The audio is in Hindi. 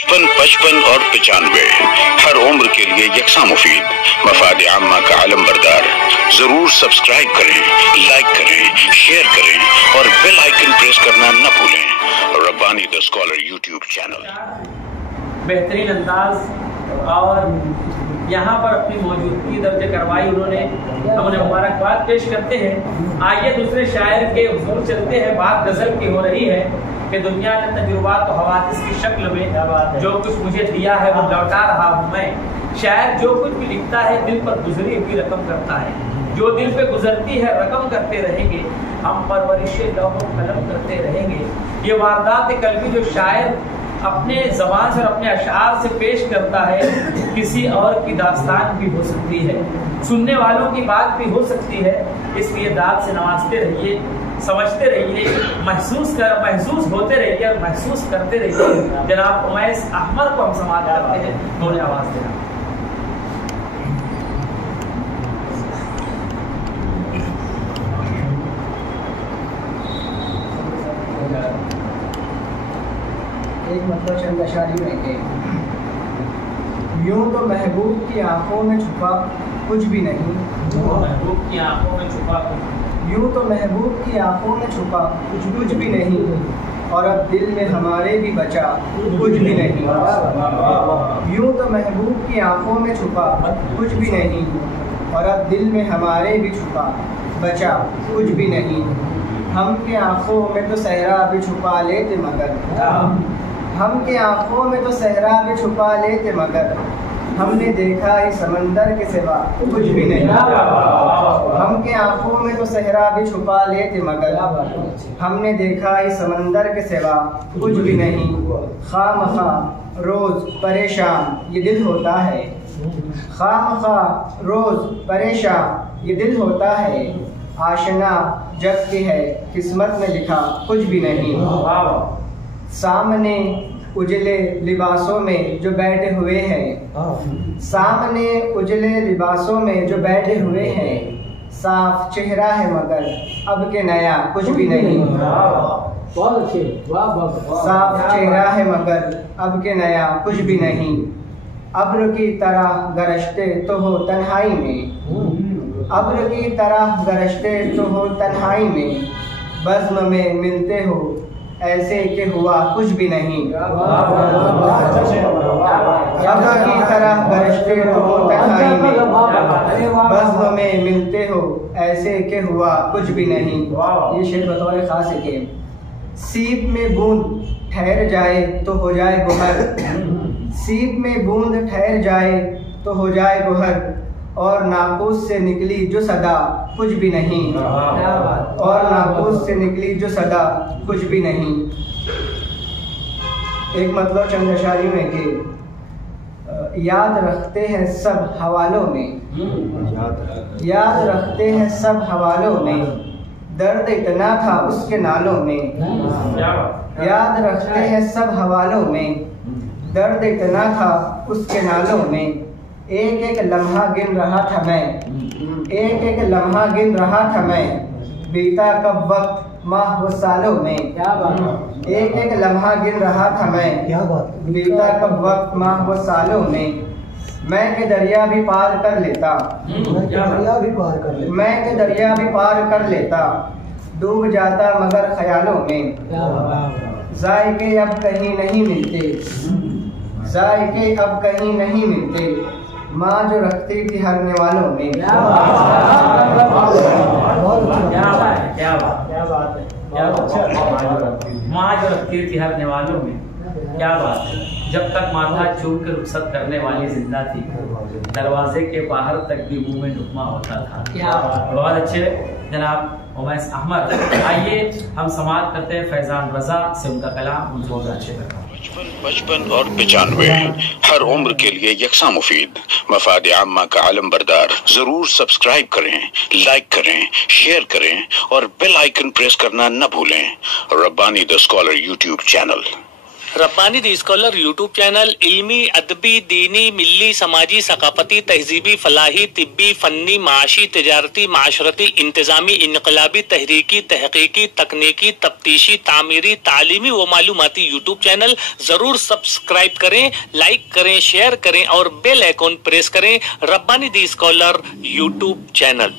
55 और 95 हर उम्र के लिए यकसा मुफीद, मफाद आम्मा का आलम बरदार। जरूर सब्सक्राइब करें, लाइक करें, शेयर करें और बेल आइकन प्रेस करना न भूलें। Rabbani the scholar YouTube channel बेहतरीन अंदाज और यहाँ पर अपनी मौजूदगी दर्ज करवाई उन्होंने, हम उन्हें मुबारकबाद पेश करते हैं। आइए दूसरे शायर के हुजूर चलते हैं। बात गजल की हो रही है कि दुनिया ने तजुर्बात तो हवादिस की शक्ल में जो कुछ मुझे दिया है वो लौटा रहा हूँ मैं। शायर जो कुछ भी लिखता है दिल पर गुजरी हुई रकम करता है, जो दिल पे गुजरती है रकम करते रहेंगे, हम परवरिशे लौह कलम करते रहेंगे। ये वारदात कल्बी जो शायर अपने ज़बान से और अपने अशार से पेश करता है, किसी और की दास्तान भी हो सकती है, सुनने वालों की बात भी हो सकती है। इसलिए दाद से नवाजते रहिए, समझते रहिए, महसूस होते रहिए और महसूस करते रहिए। जनाब उमैस अहमद को हम समाप्त करते हैं, उन्होंने आवाज़ देना। एक मतलब चंद अशारी में के यूं तो महबूब की आंखों में छुपा कुछ भी नहीं, महबूब की आंखों में छुपा यूं तो महबूब की आंखों में छुपा कुछ भी नहीं, और अब दिल में हमारे भी बचा कुछ भी नहीं। यूं तो महबूब की आंखों में छुपा कुछ भी नहीं, और अब दिल में हमारे भी छुपा बचा कुछ भी नहीं। हम के आंखों में तो सहरा भी छुपा लेते मगर, हम के आंखों में तो सहरा भी छुपा लेते मगर, हमने देखा ही समंदर के सिवा कुछ भी नहीं। हम के आंखों में तो सहरा भी छुपा लेते मगर, हमने देखा ही समंदर के सिवा कुछ भी नहीं। खामखा रोज परेशान ये दिल होता है, खामखा रोज परेशान ये दिल होता है, आशना जग की है किस्मत में लिखा कुछ भी नहीं। सामने उजले लिबासों में जो बैठे हुए हैं, सामने उजले लिबासों में जो बैठे हुए हैं, साफ चेहरा है मगर अब के नया कुछ भी नहीं। साफ चेहरा है मगर अब के नया कुछ भी नहीं। अब्र की तरह गरजते तो हो तन्हाई में, अब्र की तरह गरजते तो हो तन्हाई में, बज़्म में मिलते हो ऐसे के हुआ कुछ भी नहीं। अब्र की तरह गरजते तो हो तन्हाई में, बज़्म में मिलते हो ऐसे के हुआ कुछ भी नहीं। ये शेर बतौर खास है कि सीप में बूंद ठहर जाए तो हो जाए गोहर, सीप में बूंद ठहर जाए तो हो जाए गोहर, और नाकूस से निकली जो सदा कुछ भी नहीं, और नाकूस से निकली जो सदा कुछ भी नहीं। एक मतलब चंद अशारी में कि याद रखते हैं सब हवालों में, याद रखते हैं सब हवालों में, दर्द इतना था उसके नालों में। याद रखते हैं सब हवालों में, दर्द इतना था उसके नालों में। एक एक लम्हा गिन रहा था मैं, एक एक लम्हा गिन रहा था मैं, बीता कब वक्त माह व सालों में। एक एक लम्हा गिन रहा था मैं, बीता कब वक्त माह व सालों में। मैं के दरिया भी पार कर लेता, मैं के दरिया भी पार कर लेता, डूब जाता मगर ख्यालों में। जायके अब कहीं नहीं मिलते, जायके अब कहीं नहीं मिलते, माँ जो रखती थी हरने वालों में। क्या बात है, माँ जो रखती थी हरने वालों में। क्या बात है। जब तक माथा चूम कर रुखसत करने वाली जिंदा थी, दरवाजे के बाहर तक भी मुंह में लुकमा होता था। क्या बात। बहुत अच्छे जनाब उमैस अहमद। आइए हम समाप्त करते हैं फैजान रजा से उनका कलाम उनसे बहुत अच्छे लगा। 55 और 95 हर उम्र के लिए यकसा मुफीद, मफाद आम्मा का आलम बरदार। जरूर सब्सक्राइब करें, लाइक करें, शेयर करें और बेल आइकन प्रेस करना न भूलें। Rabbani the scholar YouTube channel. Rabbani the scholar YouTube channel इल्मी, अदबी, दीनी, मिल्ली, समाजी, सकाफती, तहजीबी, फलाही, तिब्बी, फन्नी, माशी, तिजारती, माशरती, इंतजामी, इनकलाबी, तहरीकी, तहकीकी, तकनीकी, तफ्तीशी, तामीरी, तालीमी व मालूमाती यूट्यूब चैनल जरूर सब्सक्राइब करें, लाइक करें, शेयर करें और बेल आइकॉन प्रेस करें। Rabbani the scholar YouTube channel.